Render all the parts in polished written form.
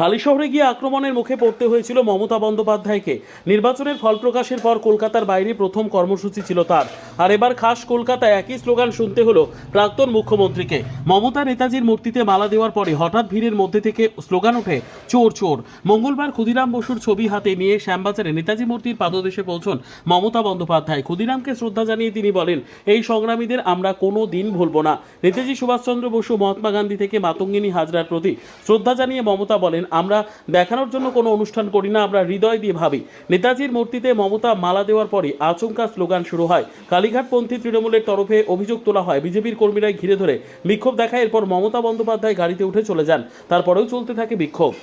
হালিশহরে গিয়ে আক্রমণের মুখে পড়তে হয়েছিল মমতা বন্দ্যোপাধ্যায়কে। নির্বাচনের ফল প্রকাশের পর কলকাতার বাইরে প্রথম কর্মসূচি ছিল তার। আর এবার খাস কলকাতায় একই স্লোগান শুনতে হলো প্রাক্তন মুখ্যমন্ত্রীকে। মমতা নেতাজির মূর্তিতে মালা দেওয়ার পরে হঠাৎ ভিড়ের মধ্যে থেকে স্লোগান ওঠে চোর চোর। মঙ্গলবার ক্ষুদিরাম বসুর ছবি হাতে নিয়ে শ্যামবাজারে নেতাজি মূর্তির পাদদেশে পৌঁছন মমতা বন্দ্যোপাধ্যায়। ক্ষুদিরামকে শ্রদ্ধা জানিয়ে তিনি বলেন, এই সংগ্রামীদের আমরা কোনো দিন ভুলব না। নেতাজি সুভাষচন্দ্র বসু, মহাত্মা গান্ধী থেকে মাতঙ্গিনী হাজরার প্রতি শ্রদ্ধা জানিয়ে মমতা বলেন, আমরা দেখানোর জন্য কোনো অনুষ্ঠান করি না, আমরা হৃদয় দিয়ে ভাবি। নেতাজির মূর্তিতে মমতা মালা দেওয়ার পরে আচমকা স্লোগান শুরু হয়। কালীঘাটপন্থী তৃণমূলের তরফে অভিযোগ তোলা হয়, বিজেপির কর্মীরাই ঘিরে ধরে বিক্ষোভ দেখায়। এরপর মমতা বন্দ্যোপাধ্যায় গাড়িতে উঠে চলে যান। তারপরেও চলতে থাকে বিক্ষোভ।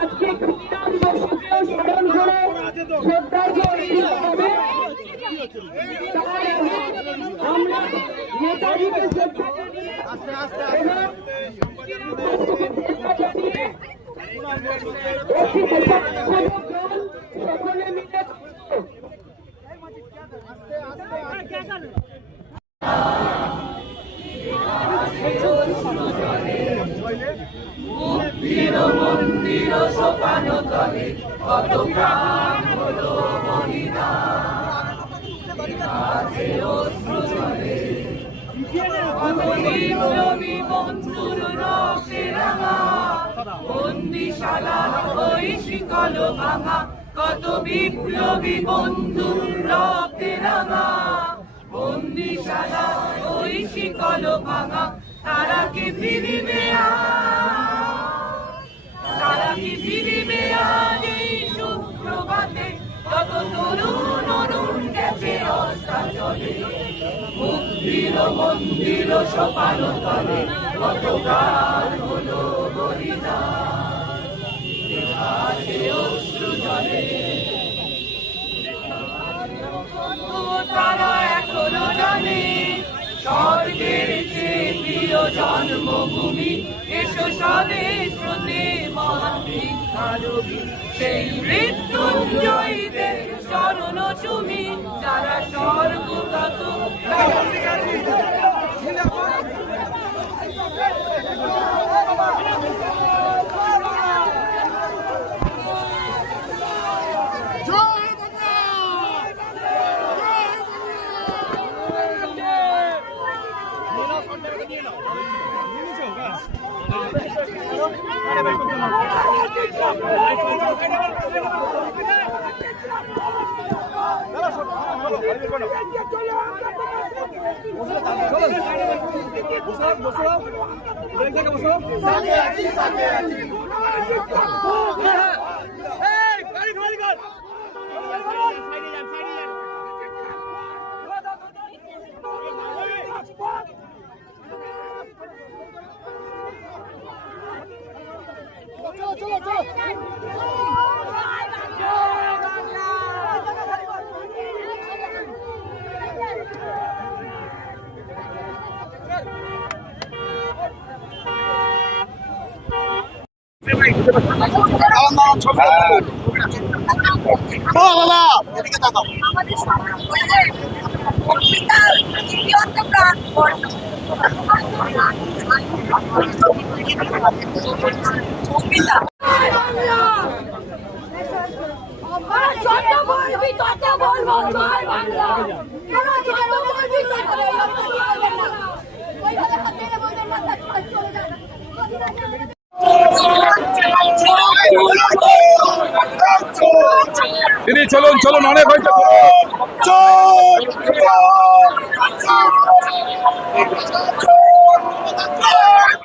আজকে ক্ষুদিরাম বসুকেও স্মরণ করে শ্রদ্ধার্ঘ্য অর্পিত হবে। তার আগে আমরা নেতাজিকে শ্রদ্ধা জানিয়ে এবং জানিয়ে একটি দেশাত্মবোধক গান সকলে মিলে মন্দির সোপান তলে কত প্রাণ হলো বলিদান, অশ্রু জলে কত বিপ্লবী বন্ধুর রক্তে রাঙা, বন্দিশালা ওই শিকল ভাঙা, কত বিপ্লবী বন্ধুর রক্তে রাঙা, বন্দিশালা ওই শিকল ভাঙা, তারা কি ফিরিবে তারা কি ফিরিবে আজ এই সুপ্রভাতে, কত তরুণ অরুণ গেছে রাস্তা চলে, মুক্তির মন্দির সোপান তলে কত প্রাণ হলো বলিদান, আছে অশ্রু জলে। তারা এখনো জানে স্বর্গের চেয়ে প্রিয় জন্মভূমি, এসো স্বদেশ প্রতি মহান ভিক্ষারবি, সেই মৃত্যুঞ্জয়ীদের চরণ চুমি, যারা স্বর্গগত আমাদের যত বলবি তত বলবো জয় বাংলা। কেন যত বলবি তত বলবো না। ওইভাবে হাত মেরে বলবেন না, চলে যান। দিদি চলুন চলুন, অনেক হয়েছে।